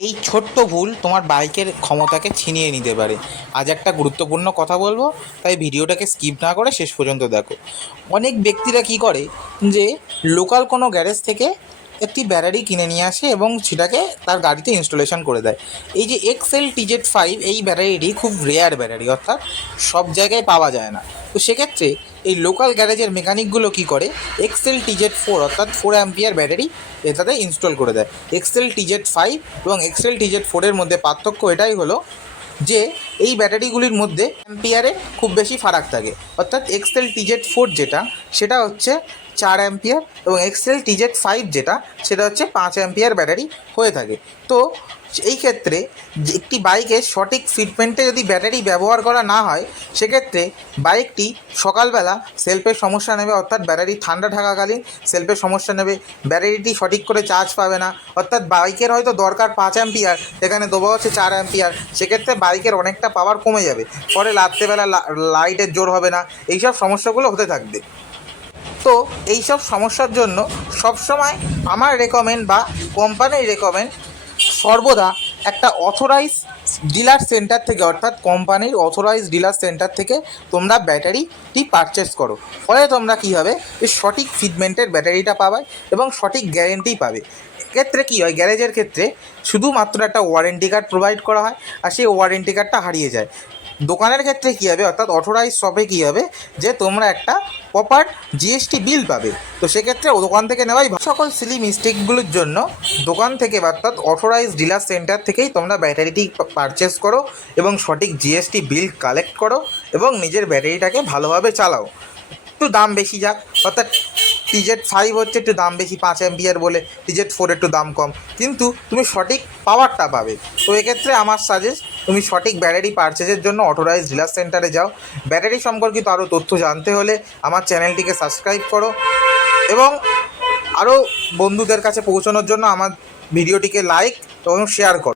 এই ছোট্ট ভুল তোমার বাইকের ক্ষমতাকে ছিনিয়ে নিতে পারে। আজ একটা গুরুত্বপূর্ণ কথা বলবো, তাই ভিডিওটাকে স্কিপ না করে শেষ পর্যন্ত দেখো। অনেক ব্যক্তিরা কি করে যে লোকাল কোনো গ্যারেজ থেকে একটি ব্যাটারি কিনে নিয়ে আসে এবং সেটাকে তার গাড়িতে ইনস্টলেশন করে দেয়। এই যে XL TZ5 এই ব্যাটারিটি খুব রেয়ার ব্যাটারি, অর্থাৎ সব জায়গায় পাওয়া যায় না। তো সেক্ষেত্রে এই লোকাল গ্যারেজের মেকানিকগুলো কি করে, XL TZ4 অর্থাৎ 4 অ্যাম্পিয়ার ব্যাটারি এটাতে ইনস্টল করে দেয়। XL TZ5 এবং XL TZ4-এর মধ্যে পার্থক্য এটাই হলো যে এই ব্যাটারিগুলির মধ্যে অ্যাম্পিয়ারের খুব বেশি ফারাক থাকে। অর্থাৎ XL TZ4 যেটা, সেটা হচ্ছে 4 অ্যাম্পিয়ার এবং XL TZ5 যেটা, সেটা হচ্ছে 5 অ্যাম্পিয়ার ব্যাটারি হয়ে থাকে। তো এই ক্ষেত্রে যে একটি বাইকের সঠিক ফিটমেন্টে যদি ব্যাটারি ব্যবহার করা না হয়, সেক্ষেত্রে বাইকটি সকালবেলা সেলফের সমস্যা নেবে, অর্থাৎ ব্যাটারি ঠান্ডা থাকাকালীন সেলফের সমস্যা নেবে, ব্যাটারিটি সঠিক করে চার্জ পাবে না। অর্থাৎ বাইকের হয়তো দরকার 5 অ্যাম্পিয়ার, এখানে দেওয়া হচ্ছে 4 অ্যাম্পিয়ার, সেক্ষেত্রে বাইকের অনেকটা পাওয়ার কমে যাবে। পরে রাত্রেবেলা লাইটের জোর হবে না, এইসব সমস্যাগুলো হতে থাকবে। তো এইসব সমস্যার জন্য সবসময় আমার রেকমেন্ড বা কোম্পানির রেকমেন্ড সর্বদা একটা অথরাইজ ডিলার সেন্টার থেকে, অর্থাৎ কোম্পানির অথরাইজ ডিলার সেন্টার থেকে তোমরা ব্যাটারিটি পারচেস করো। ফলে তোমরা কী হবে, যে সঠিক ফিটমেন্টের ব্যাটারিটা পাবে এবং সঠিক গ্যারেন্টি পাবে। ক্ষেত্রে কী হয়, গ্যারেজের ক্ষেত্রে শুধুমাত্র একটা ওয়ারেন্টি কার্ড প্রোভাইড করা হয়, আর সেই ওয়ারেন্টি কার্ডটা হারিয়ে যায়। দোকানের ক্ষেত্রে কী হবে, অর্থাৎ অথরাইজ শপে কী হবে, যে তোমরা একটা প্রপার জিএসটি বিল পাবে। তো সেক্ষেত্রে দোকান থেকে নেওয়াই সকল সিলি মিস্টেকগুলোর জন্য দোকান থেকে, অর্থাৎ অথরাইজ ডিলার সেন্টার থেকেই তোমরা ব্যাটারিটি পারচেস করো এবং সঠিক জিএসটি বিল কালেক্ট করো এবং নিজের ব্যাটারিটাকে ভালোভাবে চালাও। একটু দাম বেশি যাক, অর্থাৎ TZ5 হচ্ছে একটু দাম বেশি 5 অ্যাম্পিয়ার বলে, TZ4 একটু দাম কম, কিন্তু তুমি সঠিক পাওয়ারটা পাবে। তো এক্ষেত্রে আমার সাজেস্ট, তুমি সঠিক ব্যাটারি পারচেজের জন্য অথরাইজ ডিলার সেন্টারে যাও। ব্যাটারি সম্পর্কিত আরও তথ্য জানতে হলে আমার চ্যানেলটিকে সাবস্ক্রাইব করো এবং আরও বন্ধুদের কাছে পৌঁছানোর জন্য আমার ভিডিওটিকে লাইক এবং শেয়ার করো।